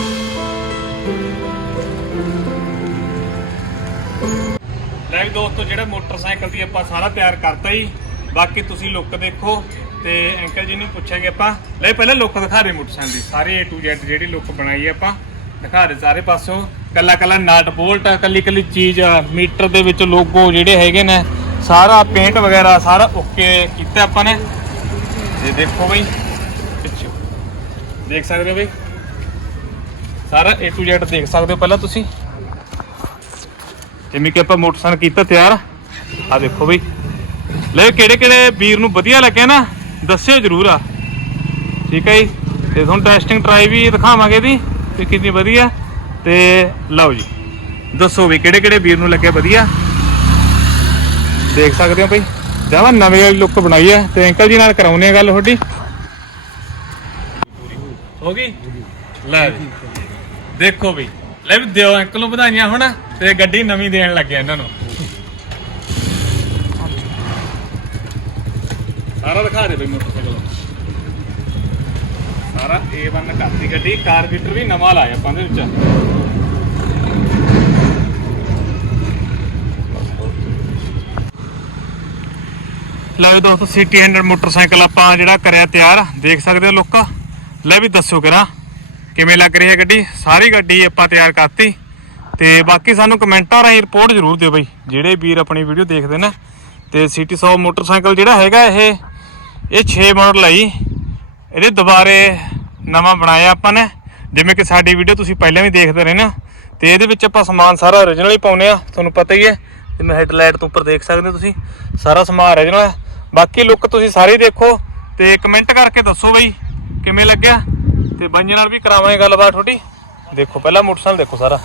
ਲੈ ਵੀ ਦੋਸਤੋ, ਜਿਹੜਾ ਮੋਟਰਸਾਈਕਲ ਦੀ ਆਪਾਂ ਸਾਰਾ ਤਿਆਰ ਕਰਤਾ ਜੀ, ਬਾਕੀ ਤੁਸੀਂ ਲੁੱਕ ਦੇਖੋ ਤੇ ਅੰਕਲ ਜੀ ਨੂੰ ਪੁੱਛਾਂਗੇ ਆਪਾਂ, ਲੈ ਪਹਿਲਾਂ ਲੁੱਕ ਦਿਖਾ ਦੇ ਮੋਟਰਸਾਈਕਲ ਦੀ, ਸਾਰੇ A to Z ਜਿਹੜੀ ਲੁੱਕ ਬਣਾਈ ਹੈ ਆਪਾਂ, ਦਿਖਾ ਦੇ ਸਾਰੇ ਪਾਸੋਂ। ਕੱਲਾ ਕੱਲਾ ਨਟ ਬੋਲਟ, ਕੱਲੀ ਕੱਲੀ ਚੀਜ਼, ਮੀਟਰ ਦੇ ਵਿੱਚ ਲੋਗੋ ਜਿਹੜੇ ਹੈਗੇ ਨੇ, ਸਾਰਾ ਪੇਂਟ ਵਗੈਰਾ ਸਾਰਾ ਓਕੇ ਕੀਤਾ ਆਪਾਂ ਨੇ। ਇਹ ਦੇਖੋ ਬਈ ਦੇਖ ਸਕਦੇ ਹੋ ਬਈ। ਸਾਰਾ, A to Z ਦੇਖ ਸਕਦੇ ਹੋ ਪਹਿਲਾਂ ਤੁਸੀਂ। ਜਿਵੇਂ ਕਿ ਆਪਾਂ ਮੋਟਰਸਾਈਕਲ ਕੀਤਾ ਤਿਆਰ। ਆ ਦੇਖੋ ਬਈ। ਲੈ ਕਿਹੜੇ ਕਿਹੜੇ ਵੀਰ ਨੂੰ ਵਧੀਆ ਲੱਗਿਆ ਨਾ, ਦੱਸਿਓ ਜਰੂਰ ਆ। ਠੀਕ ਹੈ ਜੀ। ਤੇ ਤੁਹਾਨੂੰ ਟੈਸਟਿੰਗ ਟਰਾਈ ਵੀ ਦਿਖਾਵਾਂਗੇ ਦੀ ਤੇ ਕਿੰਨੀ ਵਧੀਆ। ਤੇ ਲਓ ਜੀ। ਦੱਸੋ ਵੀ ਕਿਹੜੇ ਕਿਹੜੇ ਵੀਰ ਨੂੰ ਲੱਗਿਆ ਵਧੀਆ। ਦੇਖ ਸਕਦੇ ਹੋ ਬਈ। ਜਮਾਂ ਨਵੇਂ ਵਾਲੀ ਲੁੱਕ ਬਣਾਈ ਹੈ ਤੇ ਅੰਕਲ ਜੀ ਨਾਲ ਕਰਾਉਨੇ ਆ ਗੱਲ ਤੁਹਾਡੀ। ਹੋ ਗਈ? ਲੈ ਜੀ। ਦੇਖੋ ਵੀ, ਲੈ ਵੀ ਦਿਓ ਅੰਕਲ ਨੂੰ ਵਧਾਈਆਂ ਹੁਣ, ਤੇ ਗੱਡੀ ਨਵੀਂ ਦੇਣ ਲੱਗਿਆ ਇਹਨਾਂ ਨੂੰ। ਸਾਰਾ ਦਿਖਾ ਦੇ ਬਈ ਮੋਟਰਸਾਈਕਲ ਸਾਰਾ A1 ਕਰਤੀ ਗੱਡੀ ਕਾਰਬੀਟਰ ਵੀ ਨਵਾਂ ਲਾਇਆ ਆਪਾਂ ਦੇ ਵਿੱਚ। ਲੈ ਦੋਸਤੋ ਸਿਟੀ 100 ਮੋਟਰਸਾਈਕਲ ਆਪਾਂ ਜਿਹੜਾ ਕਰਿਆ ਤਿਆਰ, ਦੇਖ ਸਕਦੇ ਹੋ ਲੋਕਾਂ? ਲੈ ਵੀ ਦੱਸੋ ਕਿਰਾ ਕਿਵੇਂ ਲੱਗ ਰਹੀ ਹੈ ਗੱਡੀ? ਸਾਰੀ ਗੱਡੀ ਆਪਾਂ ਤਿਆਰ ਕਰਤੀ। ਤੇ ਬਾਕੀ ਸਾਨੂੰ ਕਮੈਂਟਾਂ ਰਾਹੀਂ ਰਿਪੋਰਟ ਜ਼ਰੂਰ ਦਿਓ ਬਈ, ਜਿਹੜੇ ਵੀਰ ਆਪਣੀ ਵੀਡੀਓ ਦੇਖਦੇ ਨੇ। ਤੇ ਸਿਟੀ 100 ਮੋਟਰਸਾਈਕਲ ਜਿਹੜਾ ਹੈਗਾ ਇਹ ਇਹ 6 ਮਾਡਲ ਆਈ ਇਹਦੇ ਦੁਬਾਰੇ ਨਵਾਂ ਬਣਾਇਆ ਆਪਾਂ ਨੇ। ਜਿਵੇਂ ਕਿ ਸਾਡੀ ਵੀਡੀਓ ਤੁਸੀਂ ਪਹਿਲਾਂ ਵੀ ਦੇਖਦੇ ਰਹੇ ਨਾ। ਤੇ ਇਹਦੇ ਵਿੱਚ ਆਪਾਂ ਸਮਾਨ ਸਾਰਾ origignal ਹੀ ਪਾਉਨੇ ਆ ਤੁਹਾਨੂੰ ਪਤਾ ਹੀ ਹੈ। ਤੇ ਹੈਡਲਾਈਟ ਤੋਂ ਉੱਪਰ ਦੇਖ ਸਕਦੇ ਹੋ ਤੁਸੀਂ, ਸਾਰਾ ਸਮਾਨ origignal ਹੈ। ਬਾਕੀ ਲੁੱਕ ਤੁਸੀਂ ਸਾਰੇ ਦੇਖੋ ਤੇ ਕਮੈਂਟ ਕਰਕੇ ਦੱਸੋ ਬਈ, ਕਿਵੇਂ ਲੱਗਿਆ? ਤੇ ਬੰਜ ਨਾਲ ਵੀ ਕਰਾਵਾਂਗੇ ਗੱਲਬਾਤ ਤੁਹਾਡੀ। ਦੇਖੋ, ਪਹਿਲਾਂ ਮੋਟਰਸਾਈਕਲ ਦੇਖੋ ਸਾਰਾ।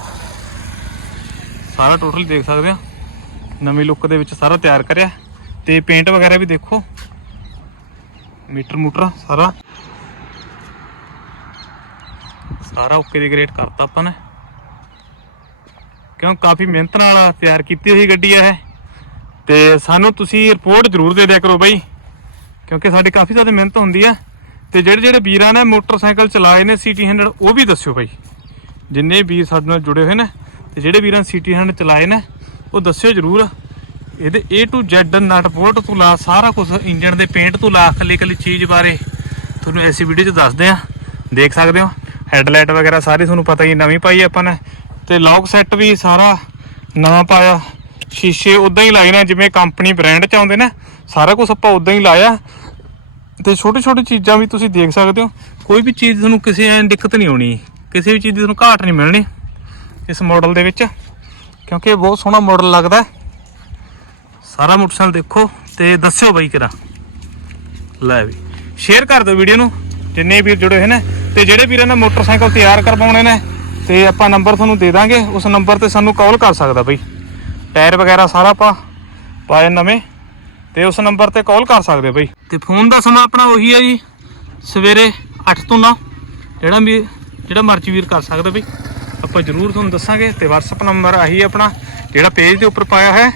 ਸਾਰਾ ਟੋਟਲ ਦੇਖ ਸਕਦੇ ਆ। ਨਵੀਂ ਲੁੱਕ ਦੇ ਵਿੱਚ ਸਾਰਾ ਤਿਆਰ ਕਰਿਆ। ਤੇ ਪੇਂਟ ਵਗੈਰਾ ਵੀ ਦੇਖੋ। ਮੀਟਰ ਮੂਟਰ ਸਾਰਾ। ਸਾਰਾ ਓਕੇ ਦੇ ਗ੍ਰੇਡ ਕਰਤਾ ਆਪਾਂ ਨੇ। ਕਿਉਂ? ਕਾਫੀ ਮਿਹਨਤ ਨਾਲ ਤਿਆਰ ਕੀਤੀ ਹੋਈ ਗੱਡੀ ਹੈ ਇਹ। ਤੇ ਸਾਨੂੰ ਤੁਸੀਂ ਰਿਪੋਰਟ ਜ਼ਰੂਰ ਦੇ ਦਿਆ ਕਰੋ ਬਾਈ। ਕਿਉਂਕਿ ਸਾਡੀ ਕਾਫੀ ਜ਼ਿਆਦਾ ਮਿਹਨਤ ਹੁੰਦੀ ਹੈ ਤੇ ਜਿਹੜੇ ਜਿਹੜੇ ਵੀਰਾਂ ਨੇ ਮੋਟਰਸਾਈਕਲ ਚਲਾਏ ਨੇ ਸੀਟੀ 100 ਉਹ ਵੀ ਦੱਸਿਓ ਭਾਈ ਜਿੰਨੇ ਵੀਰ ਸਾਡੇ ਨਾਲ ਜੁੜੇ ਹੋਏ ਨੇ ਤੇ ਜਿਹੜੇ ਵੀਰਾਂ ਨੇ ਸੀਟੀ 100 ਚਲਾਏ ਨੇ, ਉਹ ਦੱਸਿਓ ਜ਼ਰੂਰ। ਇਹਦੇ A to Z nut bolt ਤੋਂ ਲਾ, ਸਾਰਾ ਕੁਝ ਇੰਜਨ ਦੇ ਪੇਂਟ ਤੋਂ ਲਾ ਕੱਲੀ ਕੱਲੀ ਚੀਜ਼ ਬਾਰੇ ਤੁਹਾਨੂੰ ਐਸੀ ਵੀਡੀਓ 'ਚ ਦੱਸਦੇ ਆ ਦੇਖ ਸਕਦੇ ਹੋ, ਹੈਡਲਾਈਟ ਵਗੈਰਾ ਸਾਰੀ ਤੁਹਾਨੂੰ ਪਤਾ ਹੀ, ਨਵੀਂ ਪਾਈ ਆਪਾਂ ਨੇ। ਤੇ ਲੌਕ ਸੈੱਟ ਵੀ ਸਾਰਾ ਨਵਾਂ ਪਾਇਆ। ਸ਼ੀਸ਼ੇ ਉਦਾਂ ਹੀ ਲਾਏ ਨੇ, ਜਿਵੇਂ ਕੰਪਨੀ ਬ੍ਰਾਂਡ ਚ ਆਉਂਦੇ ਨੇ, ਸਾਰਾ ਕੁਝ ਆਪਾਂ ਉਦਾਂ ਹੀ ਲਾਇਆ। ਤੇ ਛੋਟੀ ਛੋਟੀ ਚੀਜ਼ਾਂ ਵੀ ਤੁਸੀਂ ਦੇਖ ਸਕਦੇ ਹੋ। ਕੋਈ ਵੀ ਚੀਜ਼ ਤੁਹਾਨੂੰ ਕਿਸੇ ਐਂ ਦਿੱਕਤ ਨਹੀਂ ਆਉਣੀ। ਕਿਸੇ ਵੀ ਚੀਜ਼ ਦੀ ਤੁਹਾਨੂੰ ਘਾਟ ਨਹੀਂ ਮਿਲਣੀ ਇਸ ਮਾਡਲ ਦੇ ਵਿੱਚ। ਕਿਉਂਕਿ ਇਹ ਬਹੁਤ ਸੋਹਣਾ ਮਾਡਲ ਲੱਗਦਾ ਸਾਰਾ ਮੋਟਰਸਾਈਕਲ ਦੇਖੋ ਤੇ ਦੱਸਿਓ ਬਾਈ ਕਿਰਾ ਲੈ ਵੀ ਸ਼ੇਅਰ ਕਰ ਦਿਓ ਵੀਡੀਓ ਨੂੰ, ਜਿੰਨੇ ਵੀਰ ਜੁੜੇ ਹੋਏ ਨੇ ਤੇ ਜਿਹੜੇ ਵੀਰਾਂ ਨੇ ਮੋਟਰਸਾਈਕਲ ਤਿਆਰ ਕਰਵਾਉਣੇ ਨੇ ਤੇ ਆਪਾਂ ਨੰਬਰ ਤੁਹਾਨੂੰ ਦੇ ਦਾਂਗੇ, ਉਸ ਨੰਬਰ ਤੇ ਸਾਨੂੰ ਕਾਲ ਕਰ ਸਕਦਾ ਬਈ। ਟਾਇਰ ਵਗੈਰਾ ਸਾਰਾ ਆਪਾਂ ਪਾਏ ਨਵੇਂ। ਤੇ ਉਸ ਨੰਬਰ ਤੇ ਕਾਲ ਕਰ ਸਕਦੇ ਬਈ। ਤੇ ਫੋਨ ਦਾ ਸਮਾਂ ਆਪਣਾ ਉਹੀ ਹੈ ਜੀ, ਸਵੇਰੇ 8 ਤੋਂ 9 ਜਿਹੜਾ ਵੀ ਜਿਹੜਾ ਮਰਜ਼ੀ ਵੀਰ ਕਰ ਸਕਦਾ ਬਈ। ਆਪਾਂ ਜ਼ਰੂਰ ਤੁਹਾਨੂੰ ਦੱਸਾਂਗੇ ਤੇ WhatsApp ਨੰਬਰ ਆਹੀ ਆਪਣਾ, ਜਿਹੜਾ ਪੇਜ ਦੇ ਉੱਪਰ ਪਾਇਆ ਹੈ।